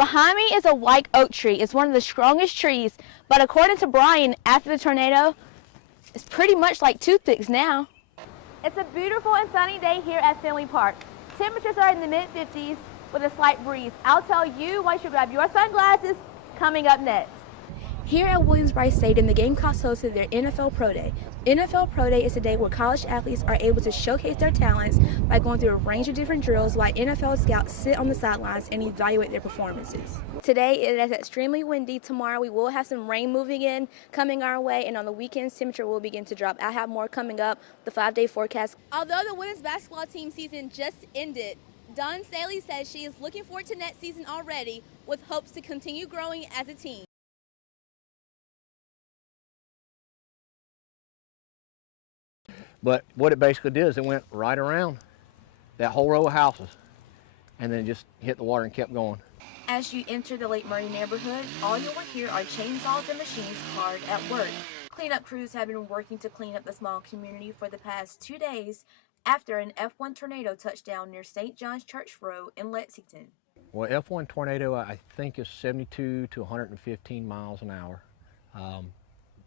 Behind me is a white oak tree. It's one of the strongest trees, but according to Brian, after the tornado, it's pretty much like toothpicks now. It's a beautiful and sunny day here at Finley Park. Temperatures are in the mid-50s with a slight breeze. I'll tell you why you should grab your sunglasses coming up next. Here at Williams-Brice Stadium, the Gamecocks hosted their NFL Pro Day. NFL Pro Day is a day where college athletes are able to showcase their talents by going through a range of different drills while NFL scouts sit on the sidelines and evaluate their performances. Today it is extremely windy. Tomorrow we will have some rain moving in, coming our way, and on the weekends temperature will begin to drop. I'll have more coming up, the 5-day forecast. Although the women's basketball team season just ended, Dawn Staley says she is looking forward to next season already with hopes to continue growing as a team. But what it basically did is it went right around that whole row of houses and then just hit the water and kept going. As you enter the Lake Murray neighborhood, all you will hear are chainsaws and machines hard at work. Cleanup crews have been working to clean up the small community for the past 2 days after an F1 tornado touched down near St. John's Church Road in Lexington. Well, F1 tornado I think is 72 to 115 miles an hour.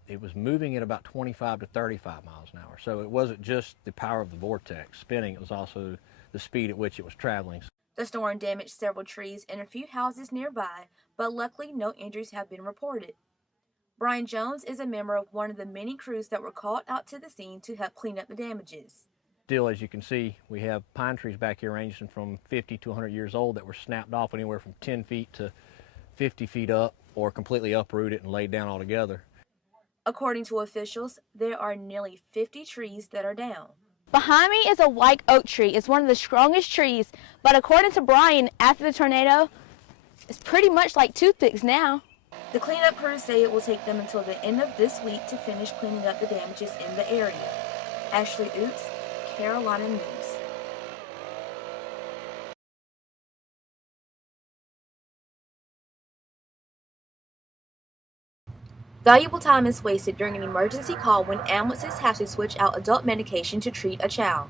It was moving at about 25 to 35 miles an hour. So it wasn't just the power of the vortex spinning, it was also the speed at which it was traveling. The storm damaged several trees and a few houses nearby, but luckily no injuries have been reported. Brian Jones is a member of one of the many crews that were called out to the scene to help clean up the damages. Still, as you can see, we have pine trees back here ranging from 50 to 100 years old that were snapped off anywhere from 10 feet to 50 feet up or completely uprooted and laid down altogether. According to officials, there are nearly 50 trees that are down. Behind me is a white oak tree. It's one of the strongest trees, but according to Brian, after the tornado, it's pretty much like toothpicks now. The cleanup crews say it will take them until the end of this week to finish cleaning up the damages in the area. Ashley Ouzts, Carolina News. Valuable time is wasted during an emergency call when ambulances have to switch out adult medication to treat a child.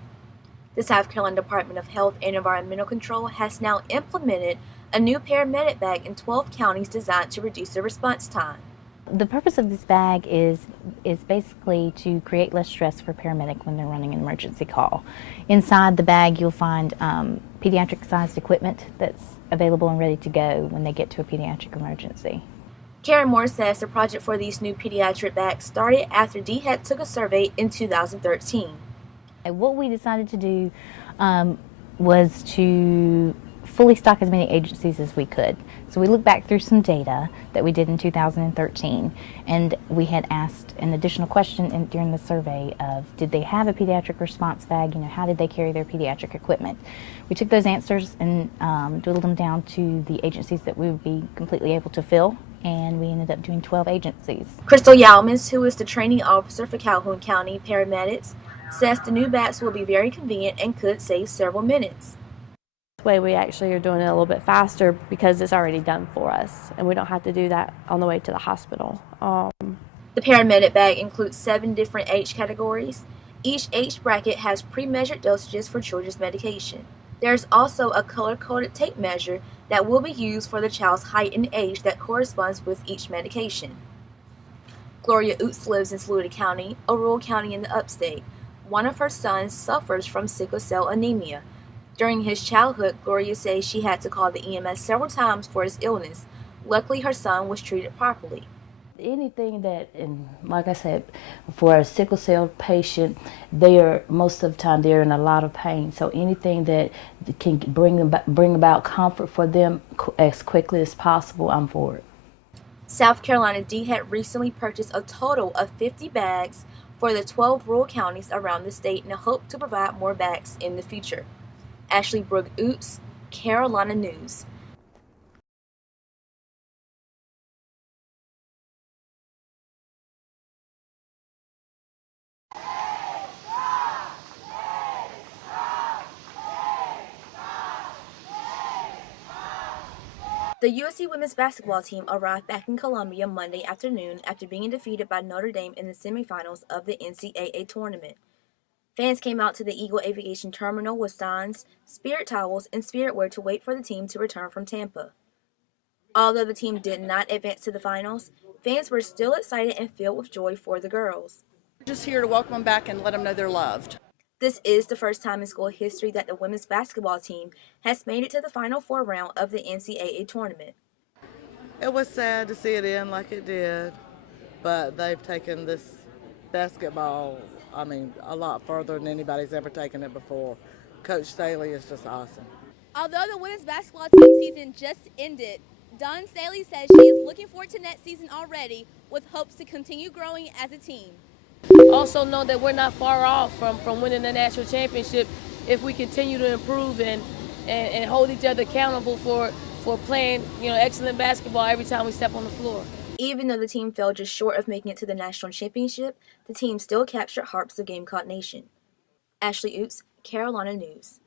The South Carolina Department of Health and Environmental Control has now implemented a new paramedic bag in 12 counties designed to reduce the response time. The purpose of this bag is basically to create less stress for paramedic when they're running an emergency call. Inside the bag you'll find pediatric-sized equipment that's available and ready to go when they get to a pediatric emergency. Karen Moore says the project for these new pediatric bags started after DHEC took a survey in 2013. What we decided to do was to fully stock as many agencies as we could. So we looked back through some data that we did in 2013, and we had asked an additional question during the survey of, did they have a pediatric response bag? How did they carry their pediatric equipment? We took those answers and dwindled them down to the agencies that we would be completely able to fill, and we ended up doing 12 agencies. Crystal Yalmas, who is the training officer for Calhoun County paramedics, says the new bags will be very convenient and could save several minutes. This way we actually are doing it a little bit faster because it's already done for us and we don't have to do that on the way to the hospital. The paramedic bag includes 7 different age categories. Each age bracket has pre-measured dosages for children's medication. There's also a color-coded tape measure that will be used for the child's height and age that corresponds with each medication. Gloria Ouzts lives in Saluda County, a rural county in the upstate. One of her sons suffers from sickle cell anemia. During his childhood, Gloria says she had to call the EMS several times for his illness. Luckily, her son was treated properly. Anything that, and like I said, for a sickle cell patient, most of the time they're in a lot of pain. So anything that can bring about comfort for them as quickly as possible, I'm for it. South Carolina DHEC recently purchased a total of 50 bags for the 12 rural counties around the state in a hope to provide more bags in the future. Ashley Brooke Ouzts, Carolina News. The USC women's basketball team arrived back in Columbia Monday afternoon after being defeated by Notre Dame in the semifinals of the NCAA tournament. Fans came out to the Eagle Aviation Terminal with signs, spirit towels, and spirit wear to wait for the team to return from Tampa. Although the team did not advance to the finals, fans were still excited and filled with joy for the girls. We're just here to welcome them back and let them know they're loved. This is the first time in school history that the women's basketball team has made it to the Final Four round of the NCAA tournament. It was sad to see it end like it did, but they've taken this basketball, a lot further than anybody's ever taken it before. Coach Staley is just awesome. Although the women's basketball team season just ended, Dawn Staley says she is looking forward to next season already with hopes to continue growing as a team. Also know that we're not far off from winning the national championship if we continue to improve and hold each other accountable for playing excellent basketball every time we step on the floor. Even though the team fell just short of making it to the national championship, the team still captured hearts of Gamecock Nation. Ashley Ouzts, Carolina News.